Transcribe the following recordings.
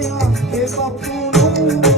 Give up on you.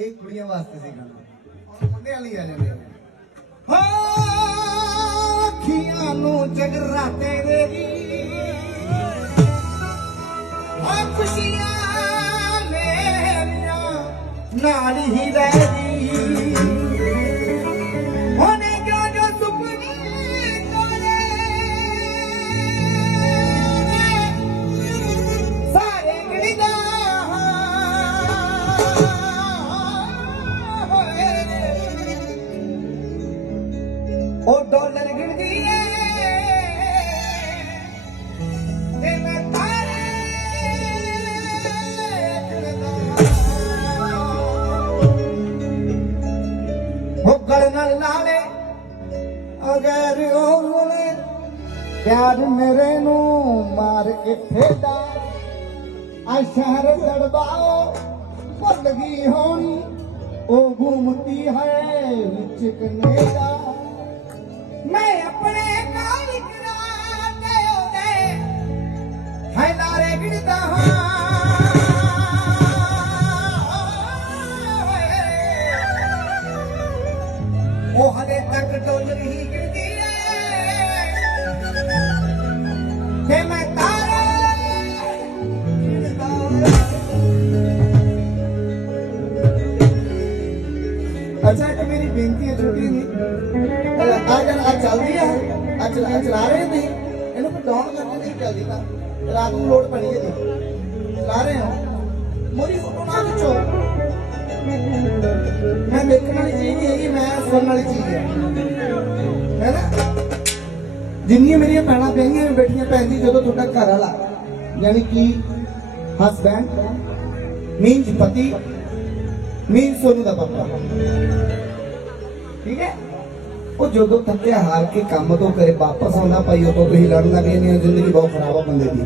ਇਹ ਕੁੜੀਆਂ ਵਾਸਤੇ ਸੀ ਗਾਣਾ। ਮੁੰਡੇ ਵਾਲੀ ਆ ਜਾਂਦੇ ਹੋ ਅੱਖੀਆਂ ਨੂੰ ਜਗਰਾਤੇ ਦੇਗੀ ਆ ਖੁਸ਼ੀਆਂ ਮੇਰੀਆਂ ਨਾਲ ਹੀ ਰਹਿ ਉਹ ਡਾਲਰ ਗਿਣਦੀ ਏ। ਤੇ ਮੈਂ ਤਾਰੇ ਉਹ ਗਲ ਨਾਲ ਲਾਲੇ ਅਗਰ ਉਹਨੇ ਪਿਆਰ ਮੇਰੇ ਨੂੰ ਮਾਰ ਕੇ ਠੇਡਾ ਆ ਸ਼ਹਿਰ ਲੜਵਾਓ ਭੁੱਲ ਗਈ ਹੋਣੀ, ਉਹ ਘੁੰਮਦੀ ਹੈ ਵਿੱਚ ਕਨੇਡਾ। ਮੈਂ ਆਪਣੇ ਨਾਲ ਕਰਾ ਤੇ ਹੈ ਲਾਰੇ ਗਿਣਦਾ ਹਾਂ। ਉਹ ਹਲੇ ਤੱਕ ਡੋਲਰ ਹੀ ਗਿਣਦੀ ਏ ਤੇ ਮੈਂ ਅੱਛਾ ਮੇਰੀ ਬੇਨਤੀ ਹੈ ਛੋਟੀ ਜੀ। ਆ ਜਨ ਆ ਚੱਲਦੀ ਆ। ਅੱਜ ਚਲਾ ਰਹੇ ਨਹੀਂ ਇਹਨੂੰ ਡਾਊਨ ਕਰਕੇ ਨਹੀਂ ਚੱਲਦੀ ਤਾਂ ਰਾਤ ਨੂੰ ਲੋਡ ਪਣੀ ਹੈ ਜੀ ਚਲਾ ਰਹੇ ਹਾਂ। ਮੋਰੀ ਫੋਟੋ ਨਾ ਖਿੱਚੋ। ਮੈਂ ਦੇਖਣ ਵਾਲੀ ਚੀਜ਼ ਨਹੀਂ ਹੈਗੀ, ਮੈਂ ਸੁਣਨ ਵਾਲੀ ਚੀਜ਼ ਹੈ। ਹੈ ਨਾ? ਜਿੰਨੀਆਂ ਮੇਰੀਆਂ ਭੈਣਾਂ ਬਹਿਣੀਆਂ ਬੈਠੀਆਂ ਪੈਂਦੀ ਜਦੋਂ ਤੁਹਾਡਾ ਘਰ ਵਾਲਾ, ਯਾਨੀ ਕਿ ਹਸਬੈਂਡ ਮੀਨਸ ਪਤੀ ਮੀਨਸ ਸੋਨੂੰ ਦਾ ਪਾਪਾ ਠੀਕ ਹੈ? ਉਹ ਜਦੋਂ ਥੱਕਿਆ ਹਾਰ ਕੇ ਕੰਮ ਤੋਂ ਕਰੇ, ਵਾਪਸ ਆਉਂਦਾ ਭਾਈ ਉਦੋਂ ਤੁਸੀਂ ਲੜਨ ਲੱਗ ਜਾਂਦੇ ਜ਼ਿੰਦਗੀ ਬਹੁਤ ਖਰਾਬ ਆ ਬੰਦੇ ਦੀ।